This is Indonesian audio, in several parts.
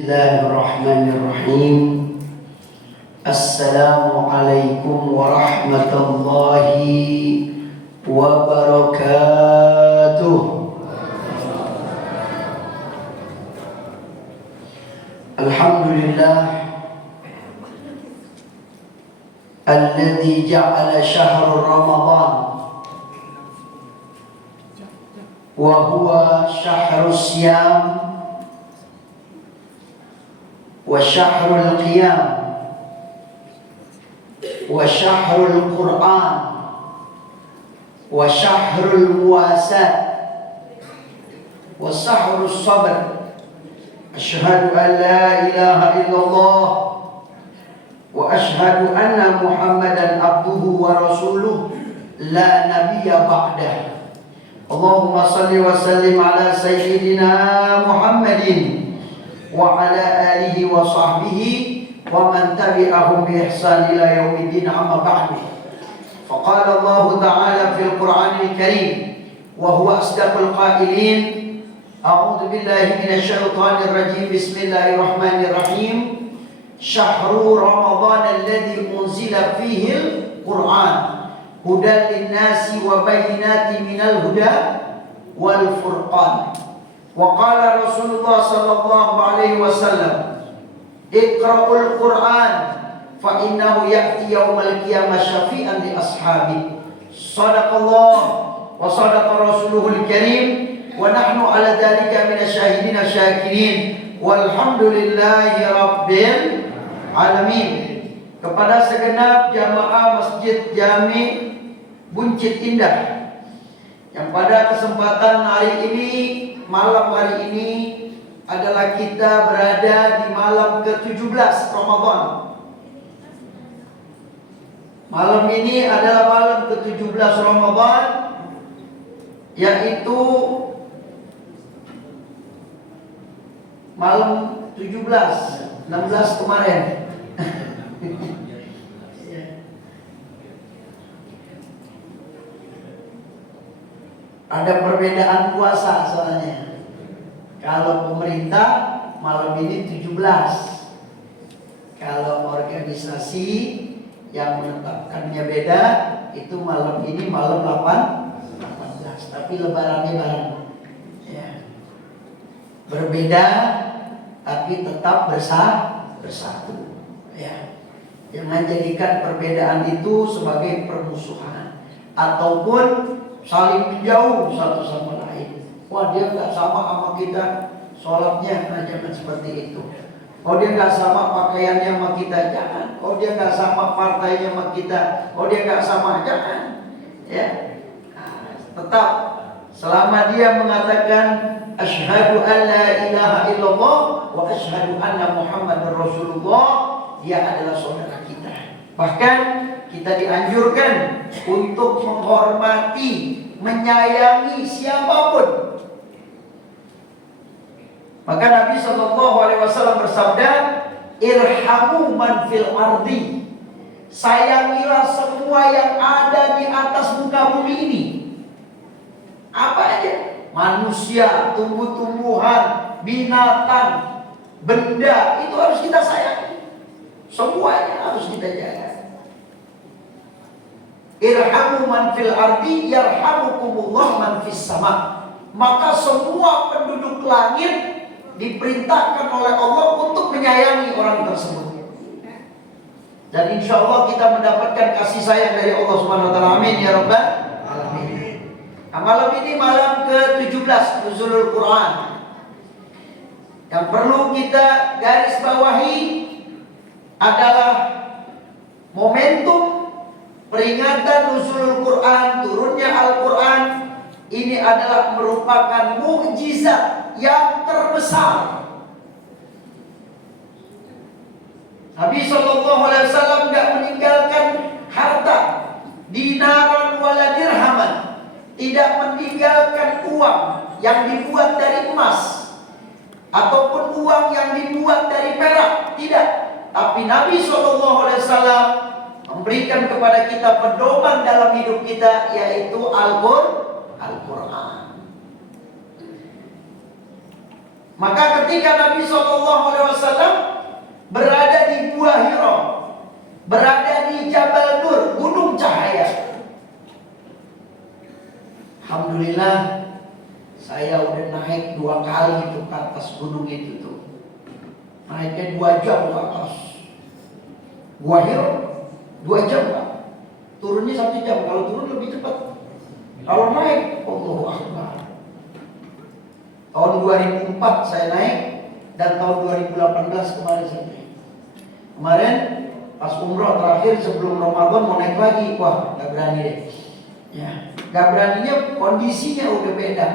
Bismillahirrahmanirrahim. Assalamualaikum warahmatullahi wabarakatuh. Alhamdulillah alladzi ja'ala syahrul Ramadan wa huwa syahrus siyam wa syahrul qiyam wa syahrul Qur'an wa syahrul muwasat wa syahrul sabr. Asyhadu an la ilaha illallah wa asyhadu anna Muhammadan abduhu wa rasuluh la nabiyya ba'dah. Allahumma salli wa sallim ala sayyidina Muhammadin wa ala alihi wa sahbihi wa man tabi'ahum bi ihsan ila yaumiddin, amma ba'du. Faqala Allah ta'ala fil Qur'anil Karim wa huwa asdaqul qailin. A'udzu billahi minasy syaithanir rajim. Bismillahirrahmanirrahim. Syahrul Ramadan alladzi unzila fihil Qur'an hudan lin-nasi wa bayyinatin minal huda wal furqan. Wa qala Rasulullah sallallahu alaihi wasallam, Iqra'ul Qur'an fa innahu ya'ti yaumal qiyamah syafi'an li ashabi. Shadaqallah wa shadaqa rasuluhul karim wa nahnu ala dzalika minasyahidin syakirin walhamdulillahi rabbil alamin. Kepada segenap jamaah Masjid Jami Buncit Indah yang pada kesempatan hari ini, malam hari ini adalah kita berada di malam ke-17 Ramadan. Malam ini adalah malam ke-17 Ramadan, yaitu malam 17, 16 kemarin. Ada perbedaan puasa soalnya. Kalau pemerintah malam ini 17. Kalau organisasi yang menetapkannya beda, itu malam ini malam 18. Tapi lebarannya bareng. Ya. Berbeda tapi tetap bersatu. Ya. Jangan jadikan perbedaan itu sebagai permusuhan ataupun saling menjauh satu sama lain. Wah, dia nggak sama kita sholatnya, nah jangan seperti itu. Oh, dia nggak sama pakaiannya sama kita, jangan. Oh, dia nggak sama partainya sama kita. Oh, dia nggak sama, jangan. Ya, nah, tetap selama dia mengatakan asyhadu an la ilaha illallah wa asyhadu anna Muhammadar Rasulullah, dia adalah saudara kita. Bahkan kita dianjurkan untuk menghormati, menyayangi siapapun. Maka Nabi SAW bersabda, irhamu man fil ardi, sayangilah semua yang ada di atas muka bumi ini. Apa aja? Manusia, tumbuh-tumbuhan, binatang, benda, itu harus kita sayangi. Semuanya harus kita jaga. Irhamu man fil ardi yarhamukumullah man fis sama. Maka semua penduduk langit diperintahkan oleh Allah untuk menyayangi orang tersebut. Dan insya Allah kita mendapatkan kasih sayang dari Allah Subhanahu wa taala. Amin ya rabbal alamin. Nah, malam ini malam ke-17 Nuzulul Quran. Yang perlu kita garis bawahi adalah momentum peringatan nuzulul Quran, turunnya Al-Quran. Ini adalah merupakan mukjizat yang terbesar. Nabi SAW tidak meninggalkan harta, dinaran wala dirhaman, tidak meninggalkan uang yang dibuat dari emas ataupun uang yang dibuat dari perak, tidak. Tapi Nabi SAW memberikan kepada kita pedoman dalam hidup kita, yaitu Al-Quran. Maka ketika Nabi SAW gunung itu tuh. Naiknya 2 jam ke atas. Gua Hiro 2 jam Pak. Turunnya 1 jam. Kalau turun lebih cepat. Kalau naik, Allahu Akbar. Tahun 2004 saya naik dan tahun 2018 kemarin saya naik. Kemarin pas umroh terakhir sebelum Ramadan mau naik lagi, wah nggak berani deh. Ya, nggak beraninya kondisinya udah beda.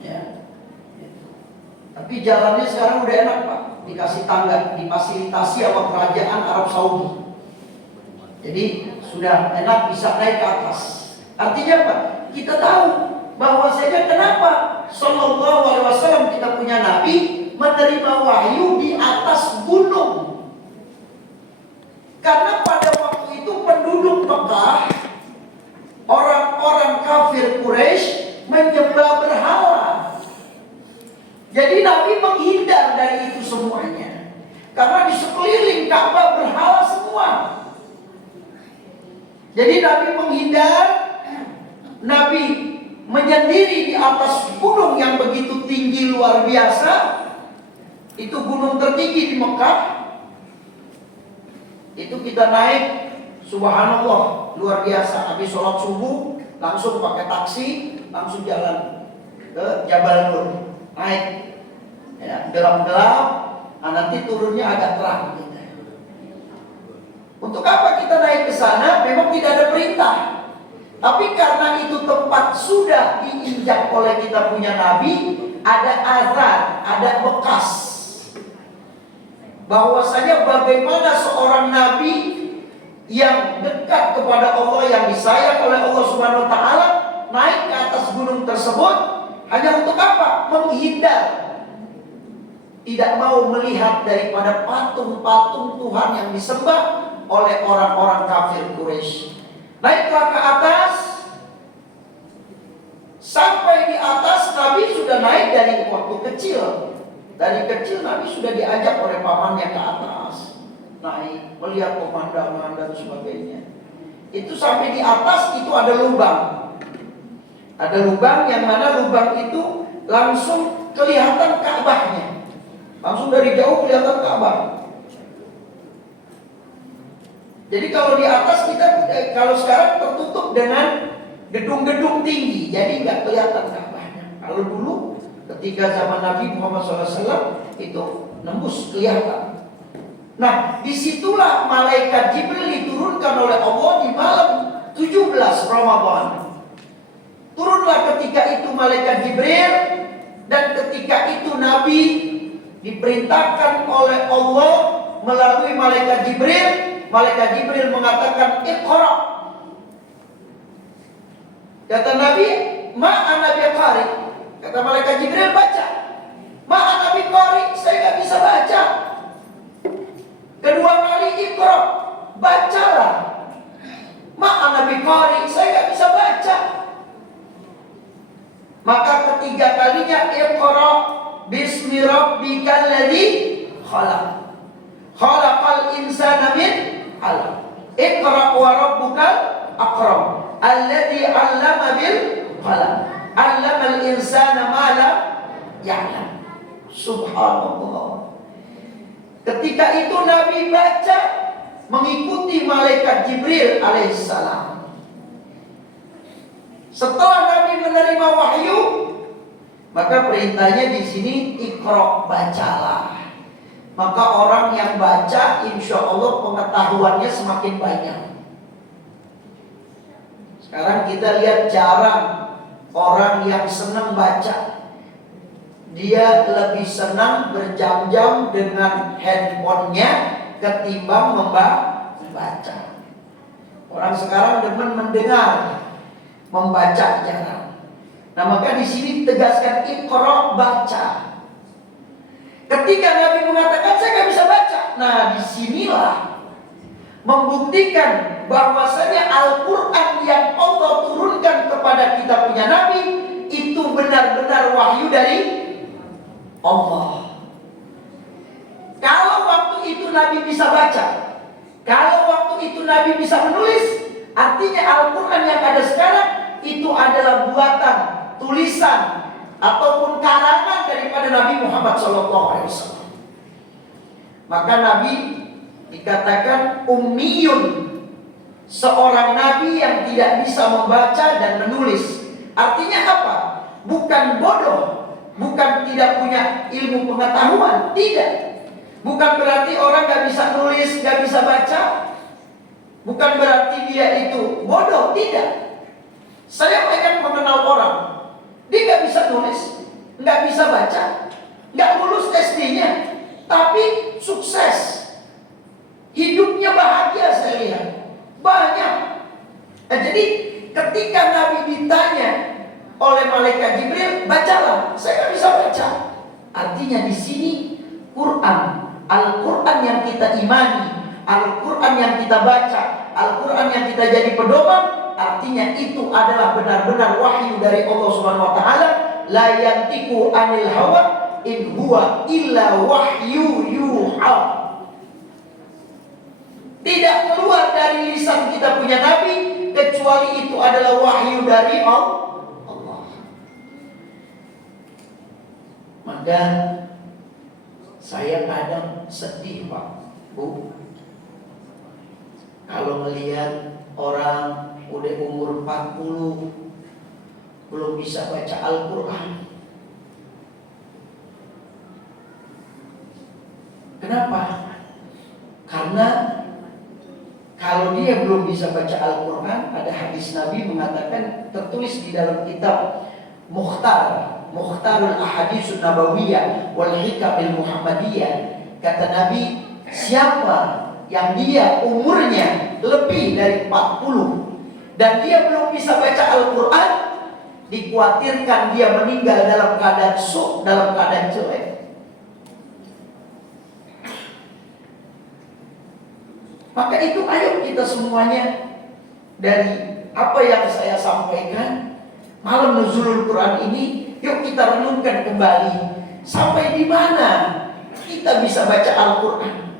Ya. Tapi jalannya sekarang udah enak Pak, dikasih tangga, difasilitasi sama kerajaan Arab Saudi. Jadi sudah enak bisa naik ke atas. Artinya apa? Kita tahu bahwasanya kenapa Sallallahu Alaihi Wasallam kita punya Nabi menerima wahyu di atas gunung. Karena pada waktu itu penduduk Mekah, orang-orang kafir Quraisy menyembah berhala. Jadi Nabi menghindar dari itu semuanya. Karena di sekeliling Ka'bah berhala semua. Jadi Nabi menghindar. Nabi menyendiri di atas gunung yang begitu tinggi luar biasa. Itu gunung tertinggi di Mekah. Itu kita naik, subhanallah, luar biasa. Habis sholat subuh langsung pakai taksi, langsung jalan ke Jabal Nur. Naik ya, gelap-gelap, nah nanti turunnya agak terang gitu. Untuk apa kita naik ke sana? Memang tidak ada perintah. Tapi karena itu tempat sudah diinjak oleh kita punya Nabi, ada azan, ada bekas bahwasanya bagaimana seorang Nabi yang dekat kepada Allah, yang disayang oleh Allah Subhanahu wa taala, naik ke atas gunung tersebut hanya untuk apa? Menghindar, tidak mau melihat daripada patung-patung Tuhan yang disembah oleh orang-orang kafir Quraisy. Naiklah ke atas. Sampai di atas Nabi sudah naik dari waktu kecil. Dari kecil Nabi sudah diajak oleh pamannya ke atas. Naik, melihat pemandangan dan sebagainya. Itu sampai di atas itu ada lubang. Ada lubang yang mana lubang itu langsung kelihatan Ka'bahnya. Langsung dari jauh kelihatan Ka'bah. Jadi kalau di atas kita, kalau sekarang tertutup dengan gedung-gedung tinggi, jadi nggak kelihatan Ka'bahnya. Kalau dulu ketika zaman Nabi Muhammad SAW itu nembus kelihatan. Nah, disitulah malaikat Jibril diturunkan oleh Allah di malam 17 Ramadan. Turunlah ketika itu malaikat Jibril, dan ketika itu Nabi diperintahkan oleh Allah melalui malaikat Jibril. Malaikat Jibril mengatakan Iqra. Kata Nabi, ma'ana biqari. Kata malaikat Jibril, baca. Ma'ana biqari, saya gak bisa baca. Kedua kali Iqra, bacalah. Ma'ana biqari, saya gak bisa baca. Maka ketiga kalinya Iqra bismi rabbikal ladzi khalaq. Khalaqal insana min 'alaq. Iqra wa rabbukal akram. Alladzi 'allama bil qalam. 'Allamal insana ma lam ya'lam. Subhanallah. Ketika itu Nabi baca mengikuti malaikat Jibril alaihissalam. Setelah Nabi menerima wahyu, maka perintahnya di sini Iqra, bacalah. Maka orang yang baca, insya Allah pengetahuannya semakin banyak. Sekarang kita lihat jarang orang yang senang baca. Dia lebih senang berjam-jam dengan handphonenya ketimbang membaca. Orang sekarang demen mendengar, membaca jarang. Nah, maka di sini ditegaskan Iqra, baca. Ketika Nabi mengatakan saya nggak bisa baca, nah disinilah membuktikan bahwasanya Al-Quran yang Allah turunkan kepada kita punya Nabi itu benar-benar wahyu dari Allah. Kalau waktu itu Nabi bisa baca, kalau waktu itu Nabi bisa menulis, artinya Al-Quran yang ada sekarang itu adalah buatan, tulisan ataupun karangan daripada kepada Nabi Muhammad SAW. Maka Nabi dikatakan ummiyun, seorang nabi yang tidak bisa membaca dan menulis. Artinya apa? Bukan bodoh, bukan tidak punya ilmu pengetahuan, tidak. Bukan berarti orang gak bisa nulis, gak bisa baca. Bukan berarti dia itu bodoh, tidak. Saya akan mengenal orang, dia gak bisa nulis, gak bisa baca, gak lulus SD-nya, tapi sukses. Hidupnya bahagia, saya lihat. Banyak. Nah, jadi ketika Nabi ditanya oleh malaikat Jibril, bacalah. Saya nggak bisa baca. Artinya di sini Quran, Al-Quran yang kita imani, Al-Quran yang kita baca, Al-Quran yang kita jadi pedoman, artinya itu adalah benar-benar wahyu dari Allah Subhanahu Wa Taala. La yantiqu anil hawa in huwa illa wahyu yuha. Tidak keluar dari lisan kita punya Nabi kecuali itu adalah wahyu dari Allah. Maka saya kadang sedih, Pak, Bu, kalau melihat orang udah umur 40 belum bisa baca Al-Quran. Kenapa? Karena kalau dia belum bisa baca Al-Quran, ada hadis Nabi mengatakan, tertulis di dalam kitab Mukhtarul Ahaditsun Nabawiyah wal Hikamil Muhammadiyah. Kata Nabi, siapa yang dia umurnya lebih dari 40 dan dia belum bisa baca Al-Quran, dikhawatirkan dia meninggal dalam keadaan dalam keadaan jelek. Maka itu ayo kita semuanya, dari apa yang saya sampaikan malam nuzulul Quran ini, yuk kita renungkan kembali sampai di mana kita bisa baca Al-Quran.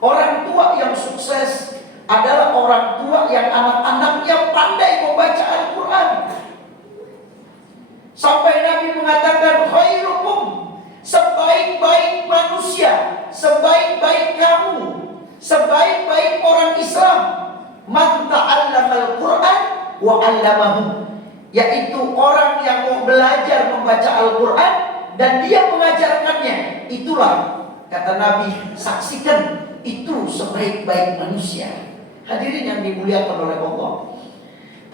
Orang tua yang sukses adalah orang tua yang anak-anaknya pandai membaca Al-Quran. Sampai Nabi mengatakan, khairukum, sebaik-baik manusia, sebaik-baik kamu, sebaik-baik orang Islam, man ta'allamal Qur'an wa 'allamahu, yaitu orang yang mau belajar membaca Al-Quran dan dia mengajarkannya. Itulah, kata Nabi, saksikan, itu sebaik-baik manusia. Hadirin yang dimuliakan oleh Allah,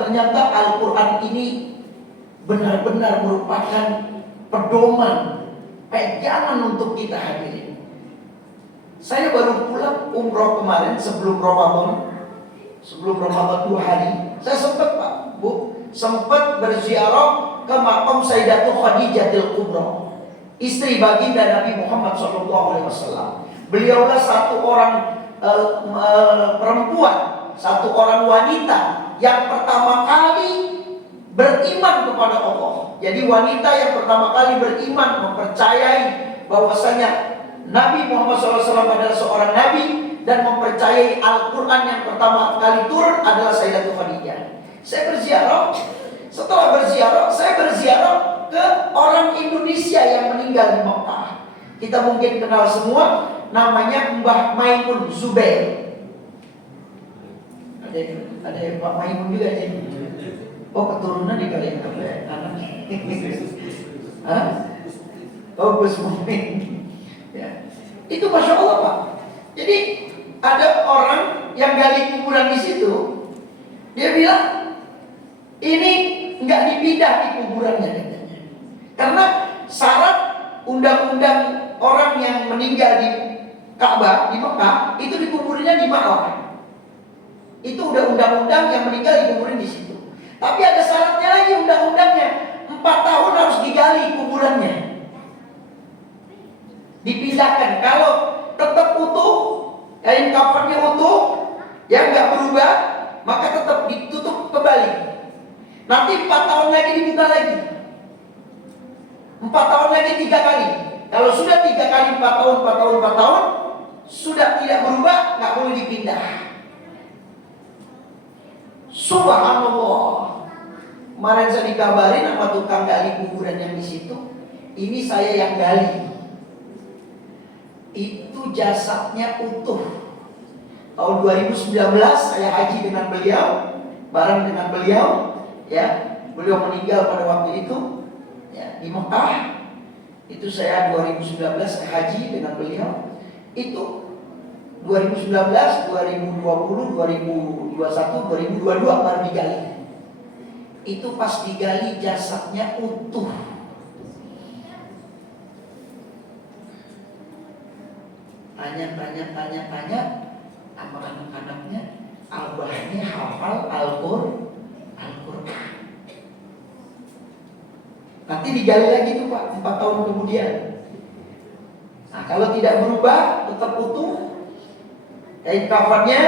ternyata Al-Quran ini benar-benar merupakan pedoman, pegangan untuk kita, hadirin. Saya baru pulang umroh kemarin sebelum Ramadan 2 hari. Saya sempat, Pak, Bu, sempat berziarah ke makam Sayyidatul Khadijatul Kubra, istri baginda Nabi Muhammad SAW. Beliaulah satu orang perempuan, satu orang wanita yang pertama kali beriman kepada Allah. Jadi wanita yang pertama kali beriman, mempercayai bahwasanya Nabi Muhammad SAW adalah seorang nabi dan mempercayai Al-Quran yang pertama kali turun adalah Sayyidatul Khadijah. Saya berziarah. Setelah berziarah, saya berziarah ke orang Indonesia yang meninggal di Mekah. Kita mungkin kenal semua, namanya Mbah Maimun Zubair. Ada Pak Maimun juga sih. Oh, keturunan di kalian anaknya. Hah? Oh, Gus Mumin. Ya. Itu Masya Allah, Pak. Jadi ada orang yang gali kuburan di situ. Dia bilang, ini nggak dipindah di kuburannya katanya. Karena syarat undang-undang orang yang meninggal di Ka'bah, di Mekah, itu dikuburnya di Ma'lah. Itu udah undang-undang yang meninggal dikuburin di situ. Tapi ada syaratnya lagi undang-undangnya, 4 tahun harus digali kuburannya, dipindahkan. Kalau tetap utuh, kain kafannya utuh, yang nggak berubah, maka tetap ditutup kembali. Nanti 4 tahun lagi dibuka lagi, 4 tahun lagi 3 kali. Kalau sudah 3 kali 4 tahun, 4 tahun, 4 tahun, sudah tidak berubah, nggak boleh dipindah. Subhanallah. Kemarin saya dikabarin sama tukang gali kuburan yang di situ, Ini saya yang gali. Itu jasadnya utuh. Tahun 2019 saya haji dengan beliau, bareng dengan beliau, ya. Beliau meninggal pada waktu itu, ya, di Mekah. Itu saya 2019 saya haji dengan beliau. Itu 2019, 2020, 2021, 2022 baru digali. Itu pas digali jasadnya utuh. Tanya sama anak-anaknya, abahnya hafal Al-Quran. Nanti digali lagi tuh Pak, 4 tahun kemudian. Nah, kalau tidak berubah, tetap utuh, kain kafannya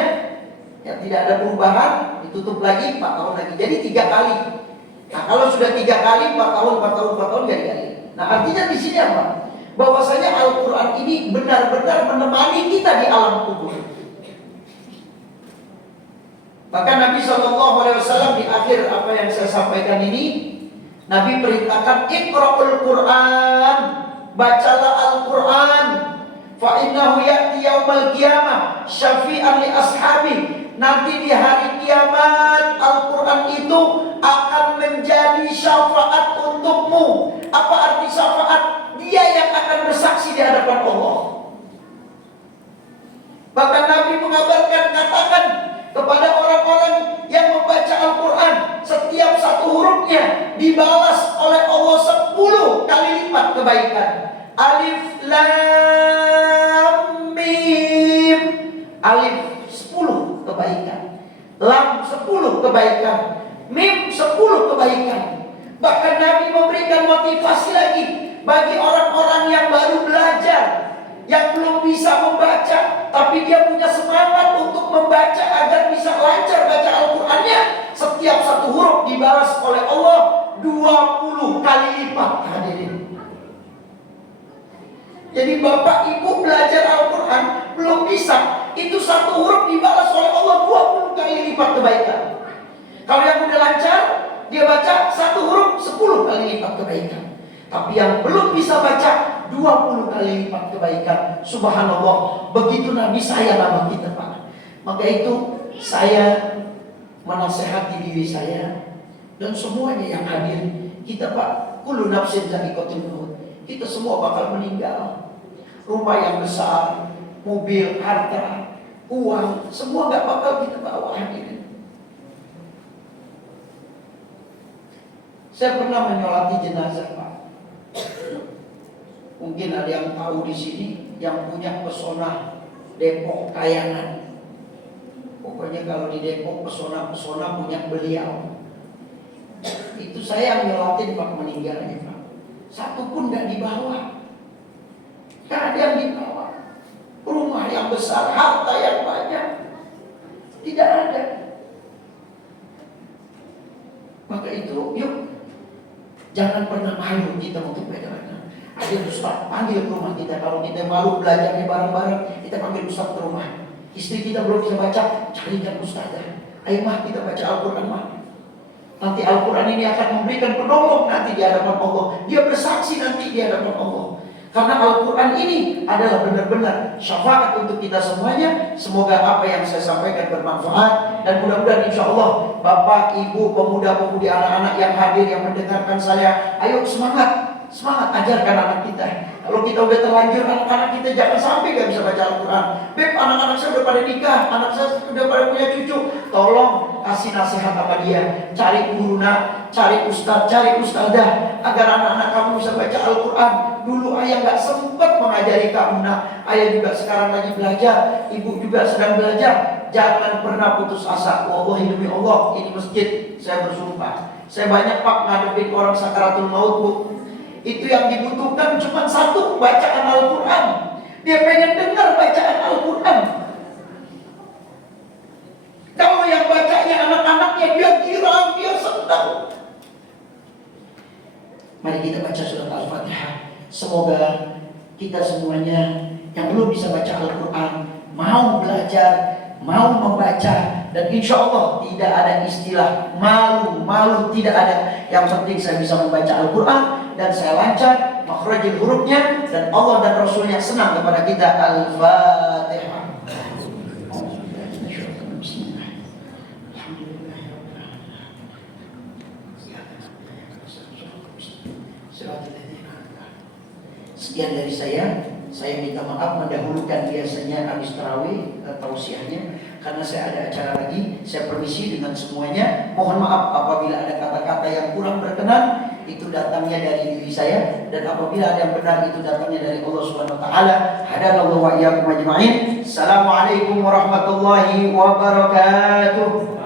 ya tidak ada perubahan, ditutup lagi 4 tahun lagi. Jadi 3 kali. Nah, kalau sudah 3 kali, 4 tahun gak digali. Nah, artinya di sini apa? Bahwasanya Al-Quran ini benar-benar menemani kita di alam kubur. Bahkan Nabi SAW di akhir apa yang saya sampaikan ini, Nabi perintahkan Iqra'ul Quran, bacalah Al-Quran, fa innahu ya'ti yaumal qiyamah syafi'an li ashabi. Nanti di hari kiamat Al-Quran itu akan menjadi syafaat untukmu. Apa arti syafaat? Dia yang akan bersaksi di hadapan Allah. Bahkan Nabi mengabarkan, katakan kepada orang-orang yang membaca Al-Quran, setiap satu hurufnya dibalas oleh Allah 10 kali lipat kebaikan. Alif Lam Mim. Alif 10 kebaikan, Lam 10 kebaikan, Mim 10 kebaikan. Bahkan Nabi memberikan motivasi lagi bagi orang-orang yang baru belajar, yang belum bisa membaca, tapi dia punya semangat untuk membaca agar bisa lancar baca Al-Qurannya. Setiap satu huruf dibalas oleh Allah 20 kali lipat. Hadirin. Jadi bapak ibu belajar Al-Quran belum bisa, itu satu huruf dibalas oleh Allah 20 kali lipat kebaikan. Kalau yang udah lancar, dia baca satu huruf 10 kali lipat kebaikan. Tapi yang belum bisa baca 20 kali lipat kebaikan. Subhanallah, begitu Nabi sayang sama kita Pak. Maka itu saya menasehati diri saya dan semuanya yang hadir, kita Pak, kullu nafsin dha'iqatul maut. Kita semua bakal meninggal. Rumah yang besar, mobil, harta, uang, semua gak bakal kita bawa, hadirin. Saya pernah menyolati jenazah Pak. Mungkin ada yang tahu di sini yang punya pesona Depok Kayangan. Pokoknya kalau di Depok pesona punya beliau. Itu saya yang nyolatin Pak meninggalnya Pak. Satu pun gak dibawa. Gak ada yang dibawa. Rumah yang besar, harta yang banyak, tidak ada. Maka itu yuk, jangan pernah malu kita untuk beda-beda. Ada Ustaz, panggil ke rumah kita. Kalau kita malu belajarnya bareng-bareng, kita panggil Ustaz ke rumah. Istri kita belum bisa baca, carikan Ustazah. Ayo mah kita baca Al-Quran mah. Nanti Al-Quran ini akan memberikan penolong nanti di hadapan Allah. Dia bersaksi nanti di hadapan Allah. Karena Al-Quran ini adalah benar-benar syafaat untuk kita semuanya. Semoga apa yang saya sampaikan bermanfaat. Dan mudah-mudahan insya Allah Bapak, Ibu, pemuda-pemudi, anak-anak yang hadir, yang mendengarkan saya, ayo semangat, semangat ajarkan anak kita. Kalau kita udah terlanjur, anak-anak kita jangan sampai gak bisa baca Al-Quran. Beb, anak-anak saya udah pada nikah, anak saya udah pada punya cucu, tolong kasih nasihat sama dia. Cari guruna, cari ustadz, cari ustadzah, agar anak-anak kamu bisa baca Al-Quran. Dulu ayah gak sempat mengajari kamu, nah ayah juga sekarang lagi belajar, ibu juga sedang belajar. Jangan pernah putus asa. Wallahi demi Allah, ini masjid, saya bersumpah, saya banyak Pak ngadepin orang sakaratul maut Bu. Itu yang dibutuhkan cuma satu, bacaan Al-Quran. Dia pengen dengar bacaan Al-Quran. Kalau yang bacanya anak-anaknya, dia girang, dia senang. Mari kita baca surat Al-Fatihah. Semoga kita semuanya yang belum bisa baca Al-Quran mau belajar, mau membaca, dan insya Allah tidak ada istilah malu tidak ada. Yang penting saya bisa membaca Al-Quran dan saya lancar makhrajil hurufnya, dan Allah dan Rasulnya senang kepada kita. Al-Fatihah. Sekian dari saya minta maaf mendahulukan biasanya habis tarawih tausiahnya, karena saya ada acara lagi. Saya permisi dengan semuanya. Mohon maaf apabila ada kata-kata yang kurang berkenan, itu datangnya dari diri saya, dan apabila ada yang benar itu datangnya dari Allah Subhanahu wa taala. Hadanallahu wa iyyakum ajma'in. Assalamualaikum warahmatullahi wabarakatuh.